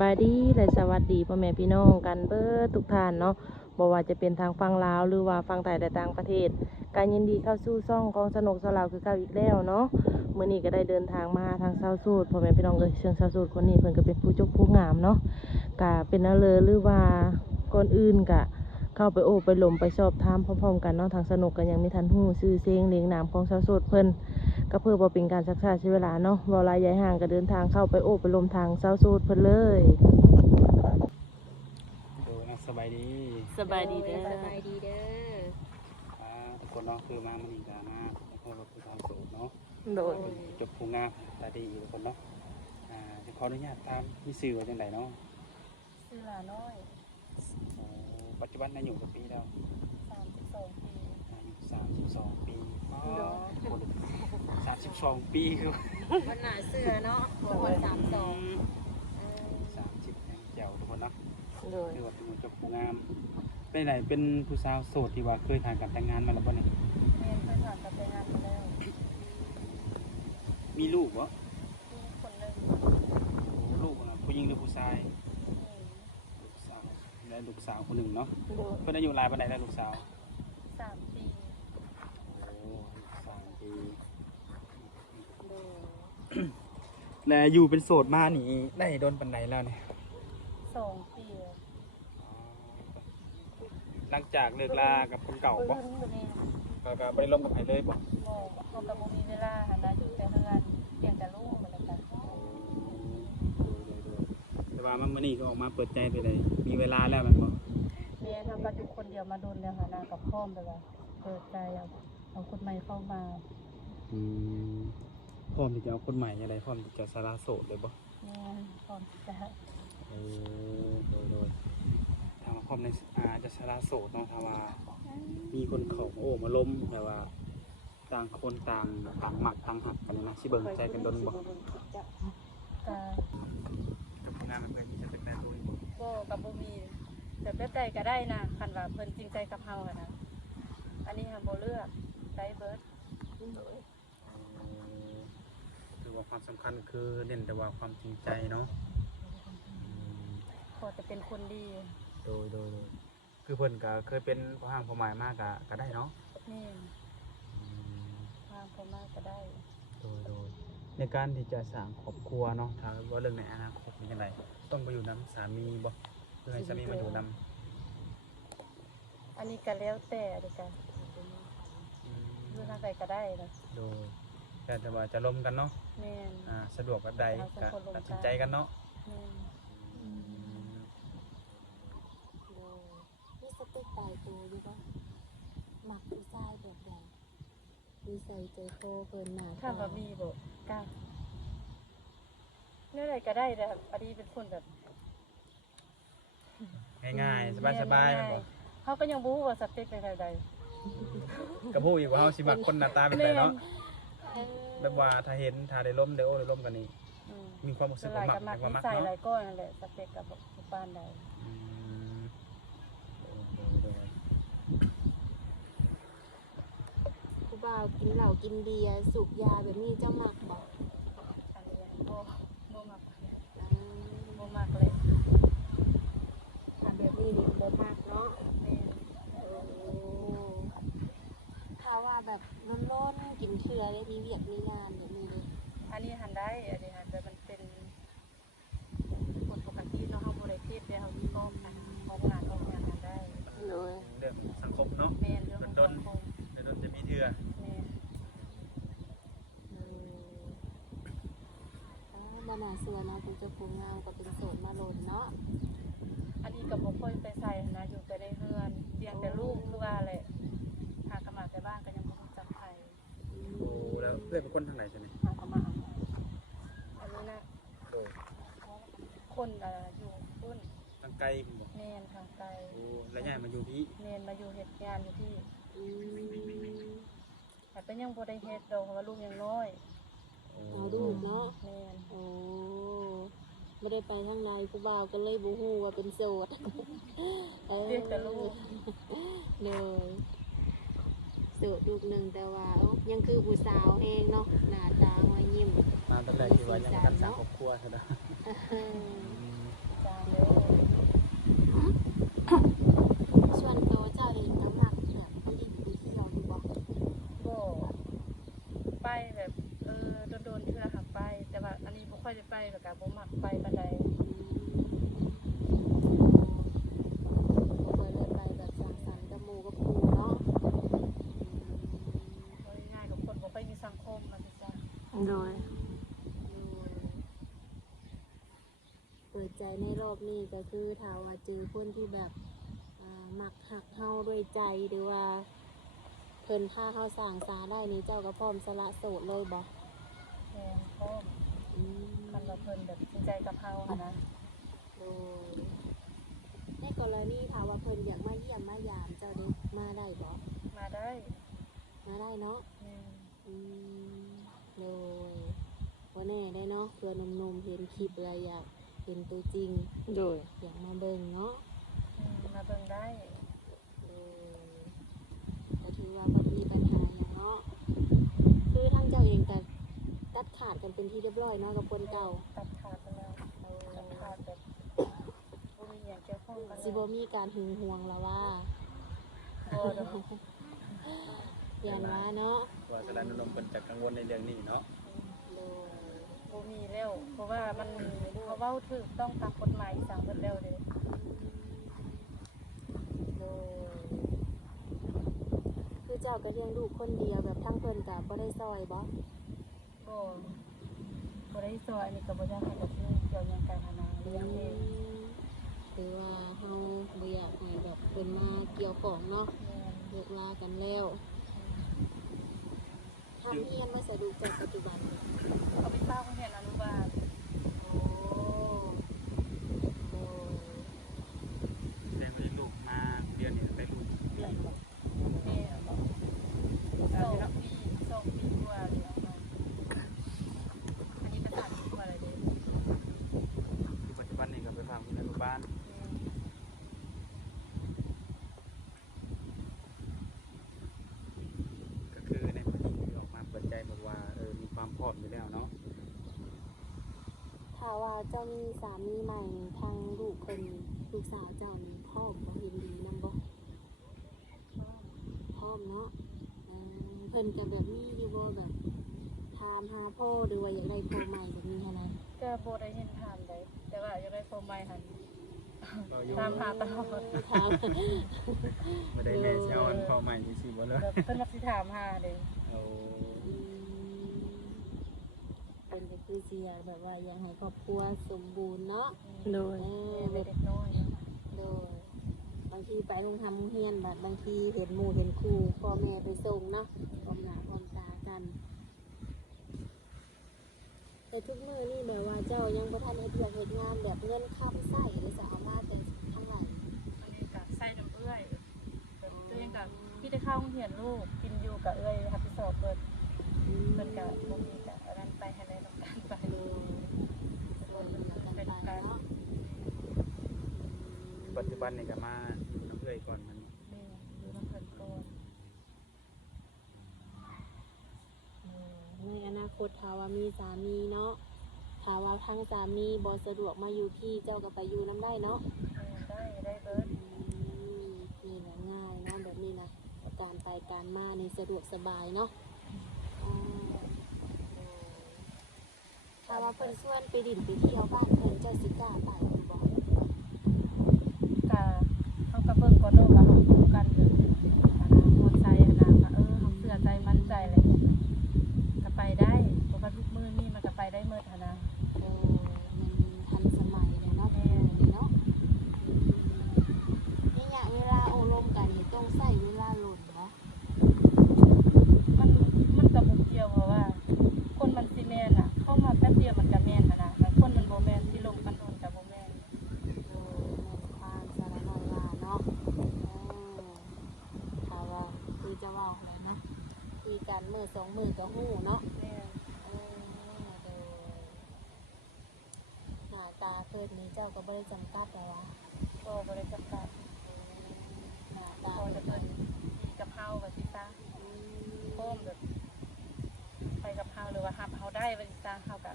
บายดีและสวัสดีพ่อแม่พี่น้องกันเบิดทุกท่านเนาะบ่ว่าจะเป็นทางฝั่งลาวหรือว่าฝั่งไทยและต่างประเทศการยินดีเข้าสู่ช่องของสนุกสลาวคือเก่าอีกแล้วเนาะมื้อนี้ก็ได้เดินทางมาทางเซาสูตรพ่อแม่พี่น้องเชิงเซาสูตรคนนี้เพิ่นก็เป็นผู้เจบผู้งามเนาะก็เป็นเอาเลยหรือว่าก่อนอื่นก็เข้าไปโอ้ไปหลมไปสอบถามพร้อมๆกันเนาะทางสนุกกันยังมีทันฮู้ชื่อเสียงเรียงนามของเซาสูตรเพิ่น ก็เพื่อบ่เป็นการชักช้าใช้เวลาเนาะเวลาย้ายห่างก็เดินทางเข้าไปโอบไปลมทางเศร้าสูดเพิ่นเลยโดยสบายดีสบายดีเด้อ สบายดีเด้อทุกคนเนาะคือมามันอีกแล้วนะแล้วก็คือทางสูตรเนาะโดยจบผู้งามตาดีทุกคนเนาะจะขออนุญาตตามมีสื่อว่าจังไดเนาะ ชื่อหลาน้อยปัจจุบันอายุกี่ปีแล้ว32 ปีอายุ32 ปีอ๋อ32 ปีคือ วันหนาเสื้อเนาะบอกว่า30ยังเจ๋วทุกคนเนาะ โดย คือว่าเป็นจบผู้งามเป็นไหนเป็นผู้สาวโสดที่ว่าเคยผ่านการแต่งงานมาแล้วบ่เนี่ย เรียนเคยผ่านกับไปงานมาแล้วมีลูกบ่ มีคนหนึ่งลูกผู้หญิงหรือผู้ชาย นี่ ลูกสาวและลูกสาวคนหนึ่งเนาะ โดย เพิ่นอายุหลายปานใดแล้วลูกสาว3 ปีโอ้3 ปี โดย และอยู่เป็นโสดมานี่ได้โดนปานใดแล้วเนี่ย 2 ปี หลังจากเลิกลากับคนเก่าบ่ นี่ ก็บ่ได้ร่วมกับใครเลยบ่ บอกเขากับบ่มีเวลาหันมาอยู่แต่เฮือนเพียงแต่ลูกอะไรกัน แต่ว่ามันมื้อนี้ก็ออกมาเปิดใจไปเลยมีเวลาแล้วแม่นบ่ เรียนทำปัจจุบันคนเดียวมาโดนแล้วหานากับพ่อมไปว่าเปิดใจเอาคนใหม่เข้ามา อืมพร้อมที่จะเอาคนใหม่อะไรพร้อมที่จะสละโสดเลยบ่ เนี่ยพร้อมจะ โดยทางพร้อมในจะสละโสดเนาะถ้าว่ามีคนเข้ามาโอ้มาล้มแต่ว่าต่างคนต่างหมักต่างหักกันนะสิเบิ่งใจกันดนบ่ ก็ งานมันเคยมีจะเป็นแบบนี้ ก็กับบ่มีแต่แบบใดก็ได้นะคันว่าเพิ่นจริงใจกับเฮาอะนะอันนี้ค่ะบ่เลือกได้เบิด คือว่าความสำคัญคือเน้นแต่ว่าความจริงใจเนาะ ขอจะเป็นคนดี โดยคือเพิ่นก็เคยเป็นพ่อห้างพ่อหมายมากก็ได้เนาะ นี่ทางพ่อมาก็ได้ โดยในการที่จะสร้างครอบครัวเนาะถ้าว่าเรื่องในอนาคตเป็นยังไงต้องไปอยู่นำสามีบ่เพื่อให้สามีมาอยู่นำ อันนี้ก็แล้วแต่เด้อกันอยู่ทางใดก็ได้นะ โดยแต่ว่าจะล้มกันเนาะ แม่น สะดวกแบบใดก็ตัดสินใจกันเนาะ แม่น มีสติตายตัวอยู่ป่ะหมักผู้ชายแบบใดมีใส่ใจโตเกินหนา ถ้าว่ามีบ่กล้าเนี่ยใดก็ได้แต่อันนี้เป็นคนแบบ ง่ายๆสบายๆแม่นบ่ เขาก็ยังบ่ฮู้ว่าสเปคเป็นใด กับผู้อีกว่าเฮาสิมักคนหน้าตาเป็นแบบเนาะแบบว่าถ้าเห็นถ้าได้ล้มได้โอ้ได้ล้มกันนี่ มีความรู้สึกว่ามัก มัก ว่ามัก ใส่ห เนาะ ลายก้อนนั่นแหละสเปคกับบ้านใด ผู้บ่าวกินเหล้ากินเบียร์สูบยาแบบนี้เจ้าหมักบอก อันนี้บ่มักบ่มักเลย แบบนี้นี่บ่มากเนาะ แม่น ถ้าว่าแบบร้อนๆกินเถื่อได้มีเวียกมีงานแบบนี้เลย อันนี้หันได้อันนี้หันแต่มันเป็นคนปกติเนาะเฮาบ่ได้คิดเดี๋ยวเฮาสิพร้อมกันพร้อมงานพร้อมงานกันได้ เลย เรื่องสังคมเนาะ แม่นเรื่องของสังคม เดี๋ยวโดนจะมีเถื่อ แม่น บานาเสือเนาะคุณจะพูงามก็เป็นโสดมาโลนเนาะ อันนี้ก็บ่ค่อยไปใส่นะอยู่แต่ในเรือนเลี้ยงแต่ลูกคือว่าแหละหากนมาแต่บ้านก็ยังบ่รู้จักใคร โอ้แล้วเพื่อนเป็นคนทางไหนจ๊ะนี่ หากนมาอันนี้นะ โอ้ คนอยู่พุ่น ทางไกลบ่ แม่นทางไกล โอ้แล้วย้ายมาอยู่พี่ แม่นมาอยู่เฮ็ดงานอยู่ที่ อืม แต่ก็ยังบ่ได้เฮ็ดดอกเพราะว่าลูกยังน้อย เอาดูเนาะ แม่น โอ้ไม่ได้ไปทางในผู้บ่าวก็เลยบูฮู้ว่าเป็นโสด เรียกแต่ลูก เลยโสดลูกหนึ่งแต่ว่ายังคือผู้สาวเองเนาะหน้าตาหัวยิ้ม มาตั้งแต่ที่ว่ายังกันสร้างครอบครัวซะแล้ว เออ เด้อ ส่วนตัวเจ้าเองก็มักแบบไปดินไปเที่ยวดูบ่ ก็ไปแบบโดนๆเทื่อหักไป แต่ว่าอันนี้บ่ค่อยได้ไปแบบก็บ่มักไปปานใด บ่เคยได้ไปแบบสังสรรค์กับหมู่กับครูเนาะ โดยง่ายกับคนบ่ค่อยมีสังคมมันจ้ะ โดย เปิดใจในรอบนี้ก็คือถ้าว่าเจอคนที่แบบมักหักเฮาด้วยใจหรือว่าเพิ่นพาเฮาสร้างสาได้นี่เจ้าก็พร้อมสละโสดเลยบ่ แม่นพร้อม อืม คันว่าเพิ่นแบบจริงใจกับเฮาหั้นนะ โอ้ยในกรณีถ้าว่าเพิ่นอยากมาเยี่ยมมายามเจ้าได้มาได้บ่ มาได้ มาได้เนาะ แม่น อืมเลยบ่แน่ได้เนาะเพื่อหนุ่มๆเห็นคลิปแล้วอยากเห็นตัวจริง โดย อยากมาเบิ่งเนาะ มาเบิ่งได้ ก็ถือว่าบ่มีปัญหาอย่างเนาะคือทางเจ้าเองก็ตัดขาดกันเป็นที่เรียบร้อยเนาะกับคนเก่า ตัดขาดไปแล้วตัดขาดแบบบ่มีหยังเกี่ยวข้องกัน สิบ่มีการหึงหวงแล้วว่า บ่ดอก อย่านว่าเนาะ ว่าสารนมเพิ่นจะกังวลในเรื่องนี้เนาะ โดย บ่มีแล้ว เพราะว่ามันเขาเว้าถูกต้องตามกฎหมายสั่งเบิดแล้วเด้ โดยคือเจ้าก็เลี้ยงลูกคนเดียวแบบทั้งเพิ่นก็บ่ได้ซอยบ่ บ่ได้ซอยอันนี้ก็บ่อยากให้แบบนี้เกี่ยวหยังกันหั้นนะเลี้ยงเอง หรือว่าเฮาบ่อยากให้แบบเพิ่นมาเกี่ยวของเนาะ แม่น เลิกลากันแล้วทำเฮียนมาสะดุจากปัจจุบันนี้ เขาไปสร้างโรงเรียนอนุบาล โอ้โอ้ ได้มีลูกมาเดือนนี้ได้ลูกปีบ่ แม่บอก2 ปีกว่าแล้วเนาะอันนี้ก็3 ปีกว่าแล้วเด้ คือปัจจุบันนี้ก็ไปฟังที่อนุบาลก็คือในวันนี้ที่ออกมาเปิดใจบอกว่ามีความพร้อมอยู่แล้วเนาะ ถ้าว่าเจ้ามีสามีใหม่ทางลูกเพิ่นลูกสาวเจ้านี่พร้อมบ่เห็นดีนำบ่พร้อมเนาะเพิ่นก็แบบมีอยู่บ่แบบถามหาพ่อหรือว่าอยากได้พ่อใหม่แบบนี้หั้นนะ ก็บ่ได้เห็นถามได้แต่ว่าอยากได้โฟมใหม่หัน เราอยู่ ตามหาตลอด ถาม ไม่ได้แม่เช้าอันพอใหม่มีสิบ่เลย แบบเพิ่นมักสิถามหาเด้ โอ้ เป็นก็คือเสียแบบว่าอยากให้ครอบครัวสมบูรณ์เนาะ โดย แม่ แบบ เด็กน้อย โดยบางทีไปโรงทำโรงเรียนแบบบางทีเห็นหมู่เห็นครูพ่อแม่ไปส่งเนาะพร้อมหน้าพร้อมตากัน แต่ทุกมื้อนี่แบบว่าเจ้ายังบ่ทันเฮ็ดเวียกเฮ็ดงานแบบเงินค้ำใช้หรือจะเอามาแต่ทางไหน อันนี้ก็ใส่น้ำเอื้อยแบบตัวเองก็ที่ได้เข้าโรงเรียนลูกกินอยู่กับเอื้อยรับผิดชอบเพิ่นเพิ่นก็บ่มีก็อันนั้นไปให้ได้ต้องการไป โดยโดยกันไปเนาะ ปัจจุบันนี่ก็มาน้ำเอื้อยก่อนมัน นี่ดูน้ำเพิ่นก่อน ในอนาคตถ้าว่ามีสามีเนาะถ้าว่าทางสามีบ่สะดวกมาอยู่ที่เจ้าก็ไปอยู่นํได้เนาะ ได้เบิด นี่นะง่ายเนาะแบบนี้นะการไปการมาในสะดวกสบายเนาะถ้าว่าเพิ่นชวนไปดินไปเที่ยวบ้านเพิ่นเจ้าสิกล้าไปอยู่บ่ ก็เฮาก็เบิ่งก่อนเนาะว่าเฮาคู่กันอยู่มอไซค์นะว่าเฮาเชื่อใจมั่นใจเลยก็ไปได้เพราะว่าทุกมื้อนี่มันก็ไปได้เมื่อหั่นนะ มันทันสมัยเลยเนาะนี่เนาะนี่อย่างเวลาโอลมกันนี่ต้องใช้เวลาหล่นเนาะ มันก็บ่เกี่ยวเพราะว่า คนมันสิแม่นน่ะเข้ามาแป๊บเดียวมันก็แม่นหั่นน่ะแต่คนมันบ่แม่นสิลงกันโดนก็บ่แม่น ความสารน้อยว่าเนาะถ้าว่าคือจะว่าอะไรเนาะคุยกันมื้อสองมื้อก็ฮู้เนาะ แม่น โดยหน้าตาเพิ่นนี่เจ้าก็บ่ได้จำกัดแต่ว่า ก็บ่ได้จำกัด หน้า พ ตา อจะเพิ่นมีกับเฮาว่าสิซะพร้อมแบบไปกับเฮาหรือว่ารับเฮาได้ว่าสิซะเฮาก็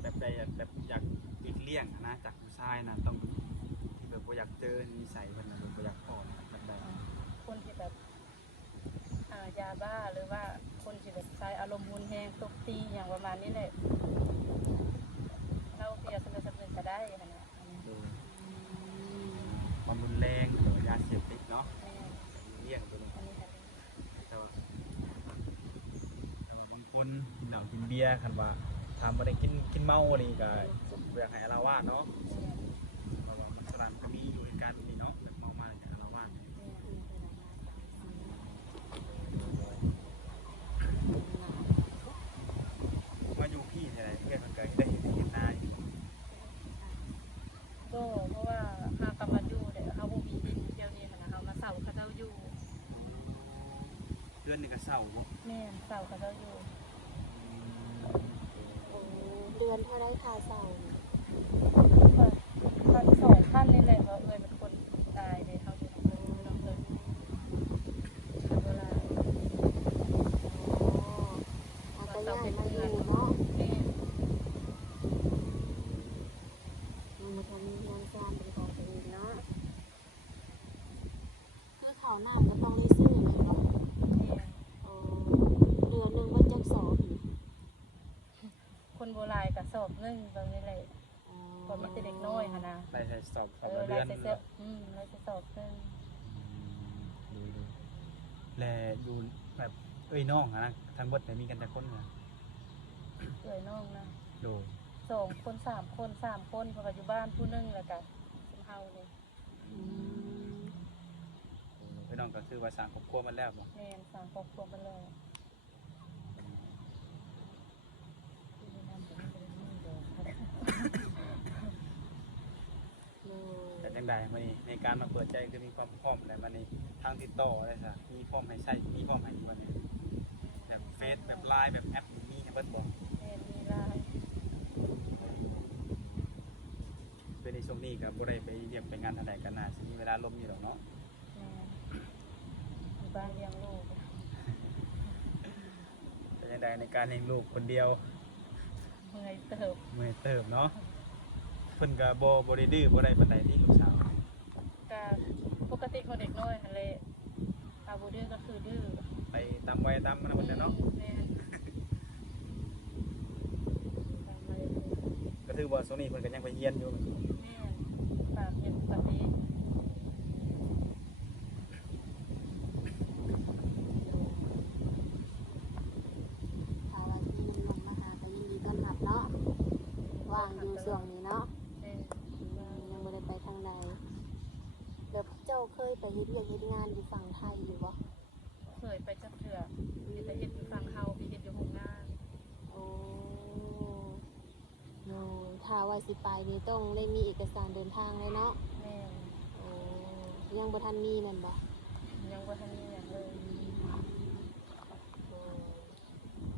แบบใดแบบอยากติ อีกเลี่ยงนะจากผู้ชายนะต้องที่แบบบ่อยากเจอนิสัยมันนะบ่อยากพอนะแบบใด คนที่แบบยาบ้าหรือว่าคนที่แบบใช้อารมณ์รุนแรงตบตีอย่างประมาณนี้แหละเราเพียรสำเร็จก็ได้ขนาดนี้ โดยความรุนแรงหรือยาเสพติดเนาะเลี่ยงตัวนี้ อันนี้ค่ะ แต่ว่าบางคนกินเหล้ากินเบียร์คันว่าทำมาได้กินเมานี่ก็อยากให้อาละวาดเนาะเพราะว่ามันสลัดก็มีอยู่ในการนี่เนาะแบบเมามาอย่างอาละวาดมาอยู่พี่ที่ไหนเพื่อนมันก็ได้เห็นหน้าอยู่ ก็เพราะว่าหากลับมาอยู่เดี๋ยวเขาบ่มีดินเที่ยวนี้นะเขามาเสาเขาเจ้าอยู่ เดือนหนึ่งก็เศร้าเนาะ แม่เสาเขาเจ้าอยู่ โอ้เดือนเท่าไรค่าเช่า 1,000-2,000นี่แหละเพราะเอ้ยเป็นคนตายเลยเขาอยู่น้ำเพิ่นเวลา อ๋อเอาไปย้ายมาอยู่เนาะ แม่ มันทำงานการเป็นของตัวเองเนาะคือข้าวน้ำก็ต้องได้ซื้อไหมเนาะ แม่ เดือนหนึ่งว่าจักสอบอยู่ คนโบราณกระสอบนึงตรงนี้เลยก็มีแต่เด็กน้อยค่ะนะ ได้ใช้สอบ เออ เดื ลา อย น เสื้อลายสอบนึง ดูแลอยู่แบบน้องนะทั้งหมดเนี่ยมีกันแต่คนเหรอ เอ่ยน้องนะ ดู 2 คน 3 คน 3 คนเพราะว่าอยู่บ้านผู้นึงแล้วกันสมเฮาเลย พี่น้องก็คือว่าสร้างครอบครัวมันแล้วบ่ แม่สร้างครอบครัวมาเลย แต่จังใดมานี่ในการมาเปิดใจคือมีความพร้อมอะไรมานี่ทางติดต่ออะไรซะมีพร้อมให้ใช้มีพร้อมให้วันนี้แบบเฟซแบบไลน์แบบแอปมีให้เบิดบ่ แม่มีลาย คือในช่วงนี้ก็บ่ได้ไปเรียกไปงานอะไรกันน่าสิมีเวลาลมอยู่ดอกเนาะ แม่อยู่บ้านเลี้ยงลูก แต่จังใดในการเลี้ยงลูกคนเดียว เมื่อยเติบ เมื่อยเติบเนาะเพิ่นก็บ่ได้ดื้อบ่ได้ปานใดที่ลูกสาว ก็ปกติของเด็กน้อยหั่นแหละอาบ่ดื้อก็คือดื้อ ไปตามวัยตามมันหมดแล้วเนาะ แม่ตามมาเลย ก็ถือว่าช่วงนี้เพิ่นก็ยังไปเรียนอยู่ แม่ฝากเห็นปกติ ถ้าว่าที่มันลงมาหาก็ยินดีต้อนรับเนาะว่างอยู่ช่วงนี้เนาะ แม่ ยังไม่ได้ไปทางใดเดี๋ยวเจ้าเคยไปเฮ็ดเวียกเฮ็ดงานอยู่ฝั่งไทยอยู่บ่ เคยไปจักเทื่อมีแต่เฮ็ดอยู่ฝั่งเฮามีเฮ็ดอยู่โรงงาน โอ้โน้ถ้าว่าสิไปนี่ต้องได้มีเอกสารเดินทางเลยเนาะ แม่ โอ้ยังบ่ทันมีนั่นบ่ ยังบ่ทันมีหยังเลย โอ้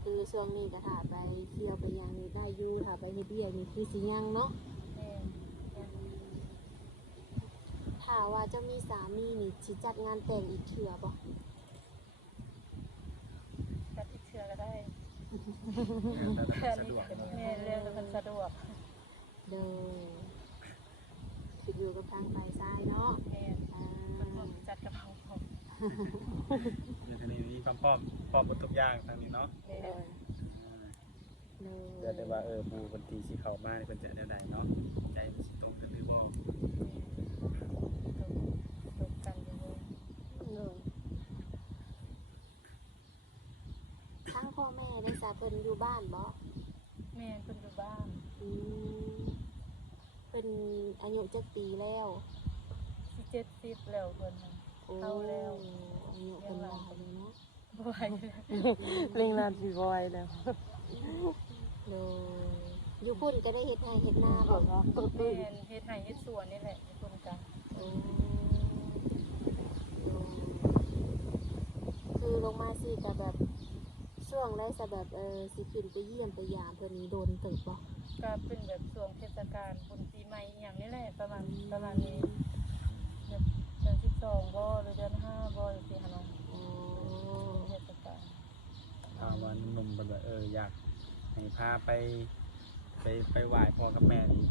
คือช่วงนี้ก็ถ้าไปเที่ยวไปหยังนี่ได้อยู่ถ้าไปเฮ็ดเวียกนี่คือสิยังเนาะ แม่ยัง ถ้าว่าเจ้ามีสามีนี่สิจัดงานแต่งอีกเทื่อบ่ ก็ติดเชื้อก็ได้ แต่ แค่ สะ นี้ ดวก ก็ เนาะ แม่เรื่องมันสะดวก เด้อคิดอยู่กับทางฝ่ายซ้ายเนาะ แม่ อ่า มันพร้อมจัดกับเฮาพร้อม ในทางนี้มีความพร้อมหมดทุกอย่างทางนี้เนาะ แม่ เด้อ เดี๋ยวได้ว่าผู้คนที่สิเข้ามาเพิ่นจะแนวใดเนาะใจมันสิตรงกันหรือบ่ ตกกันอยู่ เลยทั้งพ่อแม่ได้สาเพิ่นอยู่บ้านบ่ แม่เพิ่นอยู่บ้าน อืมเพิ่นอายุจักปีแล้ว สิ70แล้วเพิ่นน่ะ โอ้ เข้าแล้ว อายุเพิ่นหลายเลยเนาะ บ่ไหวแล้ว เร่งรานสิบอยแล้ว เลยอยู่พุ่นก็ได้เฮ็ดไร่เฮ็ดนาบ่ แม่นเฮ็ดไร่เฮ็ดสวนนี่แหละเพิ่นก็ โอ้คือลงมาสิก็แบบช่วงได้สะแบบสิขึ้นไปเยี่ยมไปยามเพิ่นนี่โดนเติบบ่ ก็เป็นแบบช่วงเทศกาลบุญปีใหม่อหย่างนี้แหละประมาณนี้แบบเดือน12บ่หรือเดือน5บ่จังซี่หั่นน่ะ อ๋อ เทศกาล ถามว่าหนุ่มๆเพิ่นว่าอยากให้พาไป ไปไหว้พ่อกับแม่นี่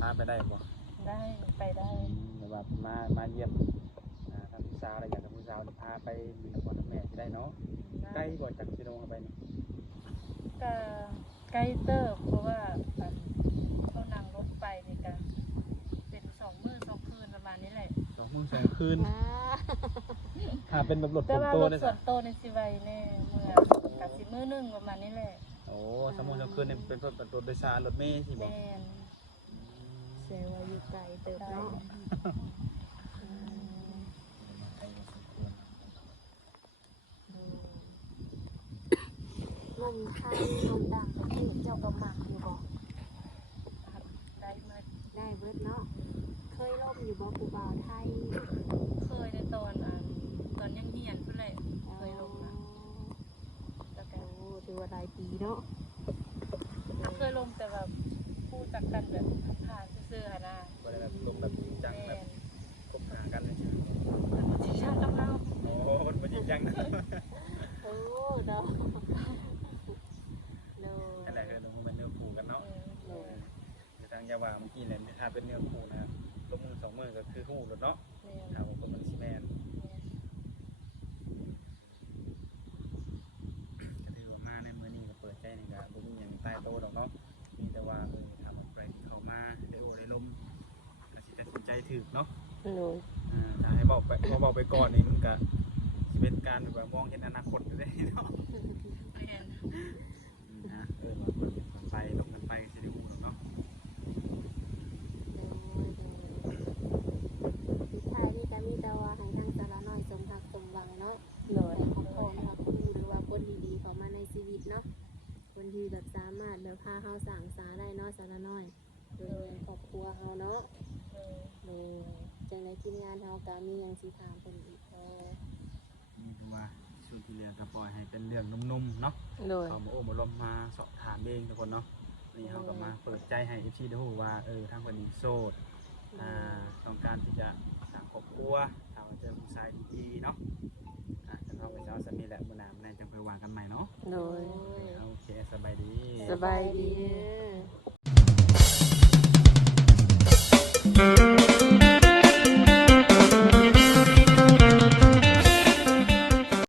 พาไปได้บ่ ได้ไปได้ แบบว่ามาเยี่ยมทางผู้สาวอะไรอย่างทางผู้สาวนี่พาไปมีพ่อกับแม่สิได้เนาะใกล้บ่จากสิโนเข้าไปนี่ ก็ใกล้เติบเพราะว่าเขานั่งรถไปนี่ก็เป็น2 มื้อ 2 คืนประมาณนี้แหละ 2 มื้อ 2 คืนถ้าเป็นแบบรถ แต่ ส่วน ว่า ตัว รถ ได้ ส่ ซะ วนตัวในสิไว้แน่เมื่อกับสิมื้อหนึงประมาณนี้แหละ โอ้2 มื้อ 2 คืนนี่เป็นรถโดยสารรถเมล์สิบ่ แม่น เสียว่าอยู่ไกลเติบเนาะลมไทยลมต่างประเทศเจ้าก็มักอยู่บ่ ได้มา ได้เบิดเนาะเคยล่มอยู่บ่ผู้บ่าวไทย เคยในตอนยังเฮียนพุ่นแหละเคยลงนะแล้วก็ โอ้ถือว่าหลายปีเนาะ เคยลงแต่แบบพูดจักกันแบบผ่านๆซื่อๆหั่นน่ะ บ่ได้แบบลงแบบจริงจังแบบคบหากันเลยใช่ไหม แต่บ่สิชากับเรา โอ้มันบ่จริงจังนะ โอ้เนาะโด นั่นแหละคือมันเป็นเนื้อคู่กันเนาะ เออ ทางยาว่าเมื่อกี้เนี่ยถ้าเป็นเนื้อคู่นะลงมือ2 มื้อก็คือคู่รถเนาะ แม่น ถ้าว่าคนมันสิแม่น ก็ถือว่ามาในมื้อนี้ก็เปิดใจนี่ก็บ่มีหยังใต้โต๊ะดอกเนาะมีแต่ว่าถ้ามันไปเข้ามาได้โอ้ได้ลมก็สิตัดสินใจถูกเนาะ โดย ถ้าให้บอกไปก่อนนี่มันก็สิเป็นการแบบว่ามองเห็นอนาคตอยู่ได้เนาะ แม่น ว่าเปิดกันไปลงกันไปสิได้ฮู้ดอกเนาะ สุดท้ายนี่ก็มีแต่ว่าให้ทางสารน้อยสมหักสมหวังเนาะ โดย ให้ครอบครองรักคู่หรือว่าคนดีๆเข้ามาในชีวิตเนาะคนที่แบบสามารถแบบพาเฮาสร้างสาได้เนาะสารน้อยโดยครอบครัวเฮาเนาะ เออ โดยจังได๋ทีมงานเฮาก็มีหยังสิถามเพิ่นอีกนี่คือว่าส่วนที่เหลือก็ปล่อยให้เป็นเรื่องนุ่มๆเนาะ โดย เขามาโอ้มาลมมาสอบถามเองทุกคนเนาะนี่เขาก็มาเปิดใจให้ FC ได้ฮู้ว่าทางคนนี้โสดต้องการที่จะสร้างครอบครัวถ้าว่าเจอผู้ชายดีๆเนาะจังเอาไปเจ้าสามีแหละมื้อหน้ามื้อไหนจังไปวางกันใหม่เนาะ โดย โอเคสบายดี สบายดี เด้อ